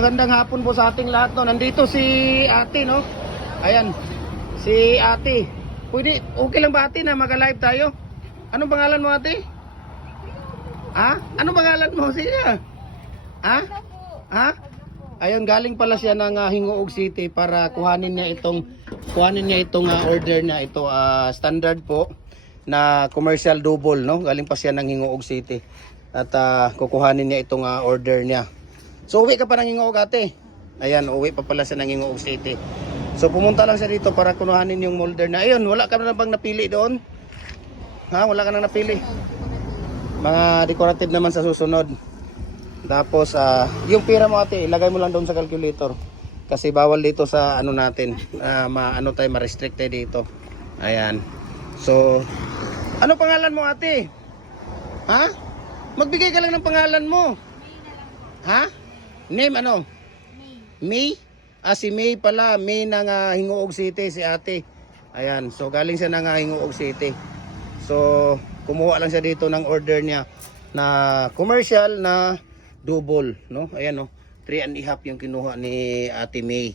Magandang hapon po sa ating lahat, no. Nandito si Ate, no. Ayan. Si Ate. Pwede, okay lang ba Ate na mag-live tayo? Anong pangalan mo Ate? Ha? Anong pangalan mo? Sige. Ha? Ha? Ayun, galing pala siya ng Hingoog City para kuhanin niya itong order niya. Ito standard po na commercial double, no. Galing pa siya ng Hingoog City. At kukuhanin niya itong order niya. So uwi ka pa ng Hingoog Ate. Ayan, uwi pa pala siya ng Hingoog City. So pumunta lang siya dito para kunuhanin yung molder na. Ayun, wala ka na bang napili doon? Ha, wala ka na napili? Mga decorative naman sa susunod. Tapos yung pera mo Ate, ilagay mo lang doon sa calculator. Kasi bawal dito sa ano natin, ma-restrict tayo dito. Ayan. So, ano pangalan mo Ate? Ha? Magbigay ka lang ng pangalan mo. Ha? Name ano? May. Si May pala. May ng Hingoog City si Ate. Ayan. So galing siya ng Hingoog City. So kumuha lang siya dito ng order niya na commercial na double, no? Ayan, no. 3.5 yung kinuha ni Ate May.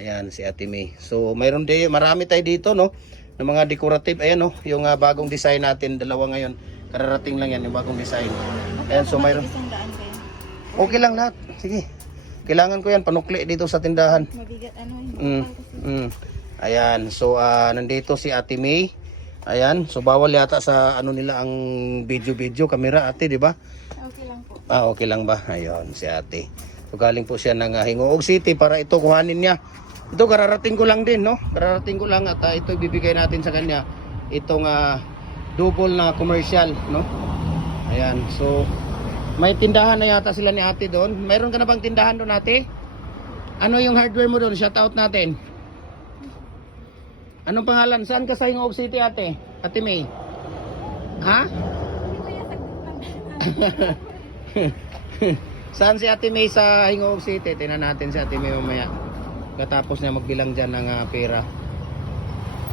Ayan si Ate May. So mayroon din, marami tayo dito, no, ng mga decorative. Ayan, no, yung bagong design natin, dalawa ngayon. Kararating lang yan yung bagong design. Ayan, so mayroon. Okay lang lahat. Sige. Kailangan ko yan panukli dito sa tindahan. Mabigat ano Ayan. So nandito si Ate May. Ayan. So bawal yata sa ano nila ang video camera Ate, di ba? Okay lang po. Okay lang ba? Ayun si Ate. So galing po siya ng Hingoog City para ito kuhanin niya. Ito kararating ko lang din, no? Kararating ko lang at ito ibibigay natin sa kanya. Itong double na commercial, no? Ayan. So may tindahan na yata sila ni Ate doon. Mayroon ka na bang tindahan doon Ate? Ano yung hardware mo doon? Shout out natin. Anong pangalan? Saan ka sa Hingoog City Ate? Ate May? Ha? Saan si Ate May sa Hingoog City? Tingnan natin si Ate May mamaya. Katapos niya magbilang dyan ng pera.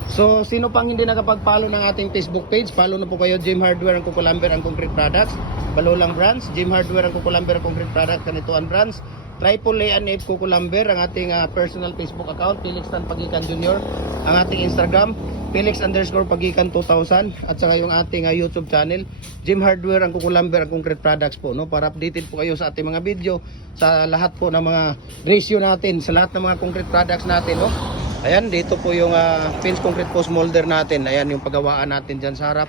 So, sino pang hindi nakapag-follow ng ating Facebook page, follow na po kayo, Jim Hardware ang Kukulamber ang Concrete Products, Balolang Brands, Jim Hardware ang Kukulamber ang Concrete Products, Kanituan Brands, Triple A and F Kukulamber ang ating personal Facebook account, Felix Tan Pagikan Jr., ang ating Instagram, Felix_Pagikan 2000, at saka yung ating YouTube channel, Jim Hardware ang Kukulamber ang Concrete Products po, no, para updated po kayo sa ating mga video, sa lahat po ng mga ratio natin, sa lahat ng mga concrete products natin, no. Ayan, dito po yung fence concrete post molder natin. Ayan yung paggawaan natin dyan sa harap.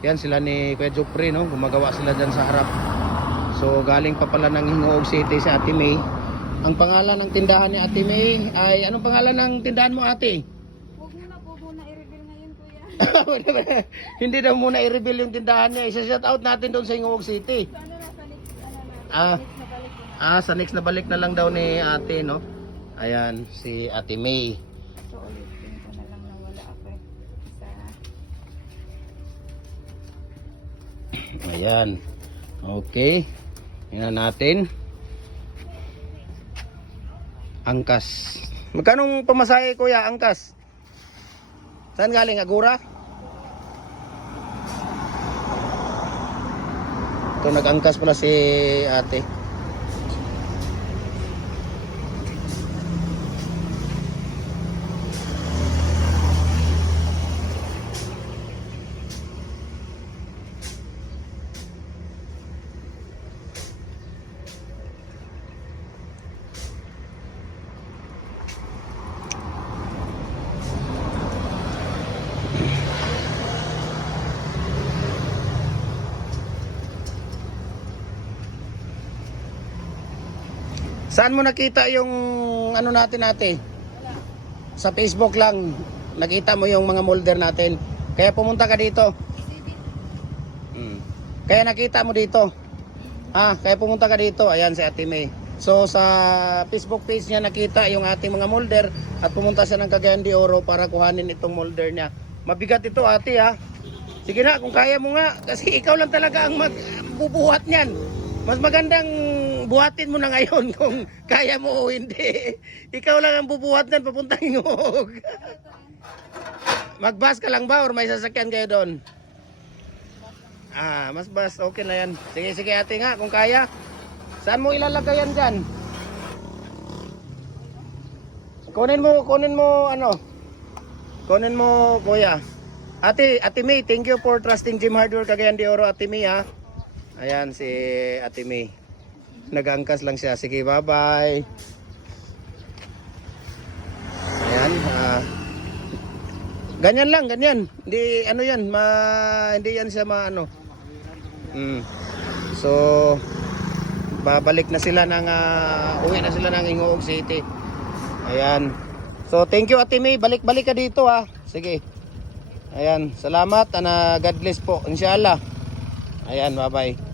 Yan sila ni Kuya Jupri, no? Gumagawa sila dyan sa harap. So galing pa pala ng Hingoog City si Ate May. Ang pangalan ng tindahan ni Ate May ay, anong pangalan ng tindahan mo Ate? Huwag muna i-reveal ngayon kuya. Hindi daw muna i-reveal yung tindahan niya. Isa-shout out natin doon sa Hingoog City. Sa next Sa next na na balik balik na lang daw ni Ate, no? Ayan, si Ate May. So ulitin ko na lang na wala ako sa... Ayan. Okay. Tingnan natin. Angkas. Magkano pamasahe kuya, angkas? Saan galing? Agura? Ito nag-angkas pala si Ate. Saan mo nakita yung ano natin Ate? Sa Facebook lang. Nakita mo yung mga molder natin. Kaya pumunta ka dito. Kaya nakita mo dito. Kaya pumunta ka dito. Ayan si Ate May. So sa Facebook page niya nakita yung ating mga molder at pumunta siya ng Cagayan de Oro para kuhanin itong molder niya. Mabigat ito Ate ha. Sige na kung kaya mo nga kasi ikaw lang talaga ang magbubuhat niyan. Mas magandang buhatin mo na ngayon kung kaya mo o hindi. Ikaw lang ang bubuhat niyan papuntang Hingoog. Mag-bus ka lang ba or may sasakyan kayo doon? Mas bus, okay na yan. Sige, sige ate nga, kung kaya. Saan mo ilalagay yan dyan? Kunin mo ano? Kunin mo kuya. Ate May, thank you for trusting Jim Hardware Cagayan de Oro, Ate May ha. Ayan si Ate May. Nag-angkas lang siya. Sige, bye-bye. Ayan, ganyan lang, ganyan. Hindi ano 'yan, hindi yan siya maano. So babalik na sila ng uwi na sila ng Ingoog City. Ayan. So thank you Ate May, balik-balik ka dito ha. Sige. Ayan, salamat and God bless po. Inshallah. Ayan, bye-bye.